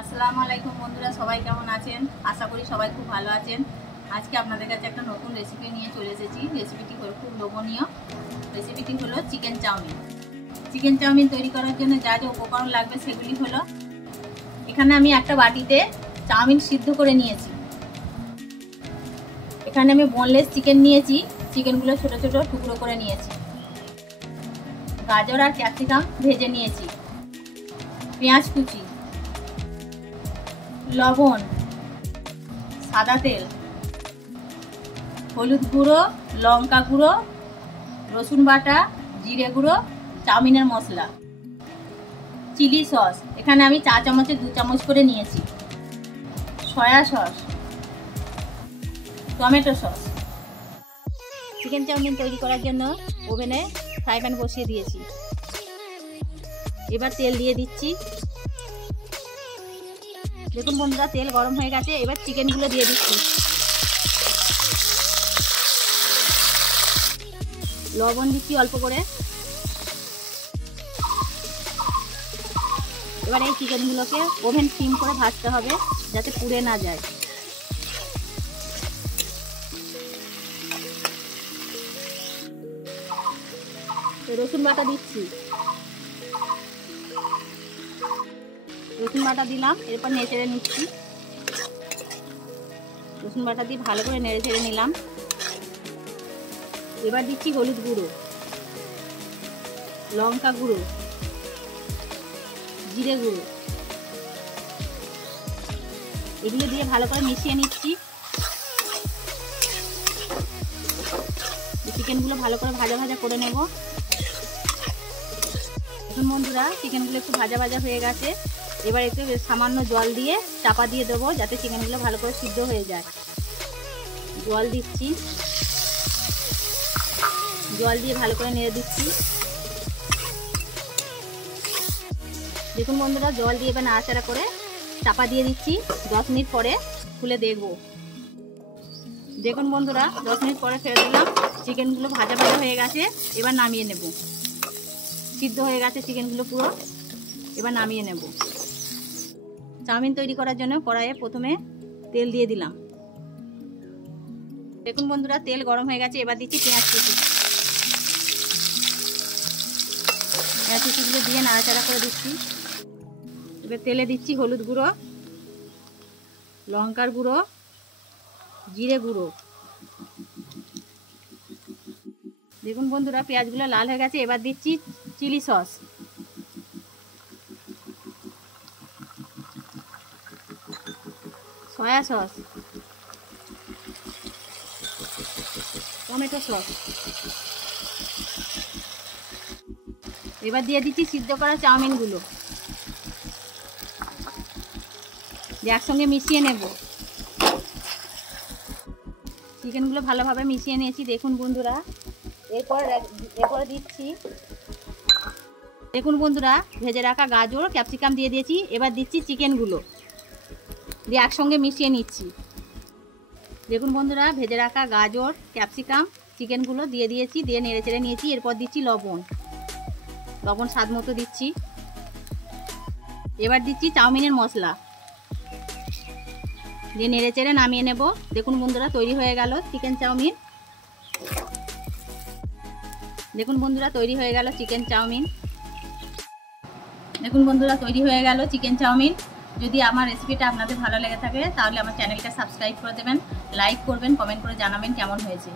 আসসালামু আলাইকুম বন্ধুরা, সবাই কেমন আছেন? আশা করি সবাই খুব ভালো আছেন। আজকে আপনাদের কাছে একটা নতুন রেসিপি নিয়ে চলে এসেছি। রেসিপিটি হলো খুব লোভনীয়। রেসিপিটি হলো চিকেন চাউমিন। চিকেন চাউমিন তৈরি করার জন্য যা যা উপকরণ লাগবে সেগুলি হলো, এখানে আমি একটা বাটিতে চাউমিন সিদ্ধ করে নিয়েছি। এখানে আমি বোনলেস চিকেন নিয়েছি, চিকেনগুলো ছোট ছোট টুকরো করে নিয়েছি। গাজর আর ক্যাপসিকাম ভেজে নিয়েছি। পেঁয়াজ কুচি, লবণ, সাদা তেল, হলুদ গুঁড়ো, লঙ্কা গুঁড়ো, রসুন বাটা, জিরে গুঁড়ো, চাউমিনের মশলা, চিলি সস এখানে আমি 4 চামচে 2 চামচ করে নিয়েছি, soya sauce, tomato sauce. Chicken chowmein তৈরি করার জন্য ওভেনে ফ্রাই প্যান বসিয়ে দিয়েছি। এবার তেল দিয়ে দিচ্ছি। দেখুন বন্ধুরা, তেল গরম হয়ে গেছে। এবার চিকেনগুলো দিয়ে দিচ্ছি। লবণ দিচ্ছি অল্প করে। এবার এই চিকেনগুলোকে ওভেন সিম করে ভাজতে হবে যাতে পুড়ে না যায়। রসুন বাটা দিচ্ছি। রসুন বাটা দিলাম, এরপর নেড়ে চেড়ে নিচ্ছি। রসুন বাটা দিয়ে ভালো করে নেড়ে চেড়ে নিলাম। এবার দিচ্ছি হলুদ গুঁড়ো, লঙ্কা গুঁড়ো, জিরে গুঁড়ো। এগুলো দিয়ে ভালো করে মিশিয়ে নিচ্ছি। চিকেনগুলো ভালো করে ভাজা ভাজা করে নেব। এখন বন্ধুরা, চিকেনগুলো একটু ভাজা ভাজা হয়ে গেছে। এবার একটু সামান্য জল দিয়ে চাপা দিয়ে দেবো যাতে চিকেনগুলো ভালো করে সিদ্ধ হয়ে যায়। জল দিচ্ছি। জল দিয়ে ভালো করে নেড়ে দিচ্ছি। দেখুন বন্ধুরা, জল দিয়ে এবার নাড়াচাড়া করে চাপা দিয়ে দিচ্ছি। 10 মিনিট পরে খুলে দেখব। দেখুন বন্ধুরা, 10 মিনিট পরে ফেলে দিলাম। চিকেনগুলো ভাজা ভাজা হয়ে গেছে। এবার নামিয়ে নেব। সিদ্ধ হয়ে গেছে চিকেনগুলো পুরো। এবার নামিয়ে নেব। চাউমিন তৈরি করার জন্য কড়াইয়ে প্রথমে তেল দিয়ে দিলাম। দেখুন বন্ধুরা, তেল গরম হয়ে গেছে। এবার দিচ্ছি পেঁয়াজ কুচি। পেঁয়াজ কুচিগুলো দিয়ে নাড়াচাড়া করে দিচ্ছি। এবার তেলে দিচ্ছি হলুদ গুঁড়ো, লঙ্কার গুঁড়ো, জিরে গুঁড়ো। দেখুন বন্ধুরা, পেঁয়াজগুলো লাল হয়ে গেছে। এবার দিচ্ছি chilli sauce, soya sauce, tomato sauce. এবার দিয়ে দিচ্ছি সিদ্ধ করা চাউমিনগুলো, দিয়ে একসঙ্গে মিশিয়ে নেব। চিকেনগুলো ভালোভাবে মিশিয়ে নিয়েছি। দেখুন বন্ধুরা, এরপর দিচ্ছি, দেখুন বন্ধুরা, ভেজে রাখা গাজর ক্যাপসিকাম দিয়ে দিয়েছি। এবার দিচ্ছি চিকেনগুলো, দিয়ে একসঙ্গে মিশিয়ে নিচ্ছি। দেখুন বন্ধুরা, ভেজে রাখা গাজর ক্যাপসিকাম চিকেনগুলো দিয়ে দিয়েছি, দিয়ে নেড়ে চেড়ে নিয়েছি। এরপর দিচ্ছি লবণ, লবণ স্বাদ মতো দিচ্ছি। এবার দিচ্ছি চাউমিনের মশলা, দিয়ে নেড়ে চেড়ে নামিয়ে নেব। দেখুন বন্ধুরা, তৈরি হয়ে গেল চিকেন চাউমিন। দেখুন বন্ধুরা, তৈরি হয়ে গেল চিকেন চাউমিন। দেখুন বন্ধুরা, তৈরি হয়ে গেল চিকেন চাউমিন। যদি আমার রেসিপিটা আপনাদের ভালো লেগে থাকে তাহলে আমার চ্যানেলটা সাবস্ক্রাইব করে দেবেন, লাইক করবেন, কমেন্ট করে জানাবেন কেমন হয়েছে।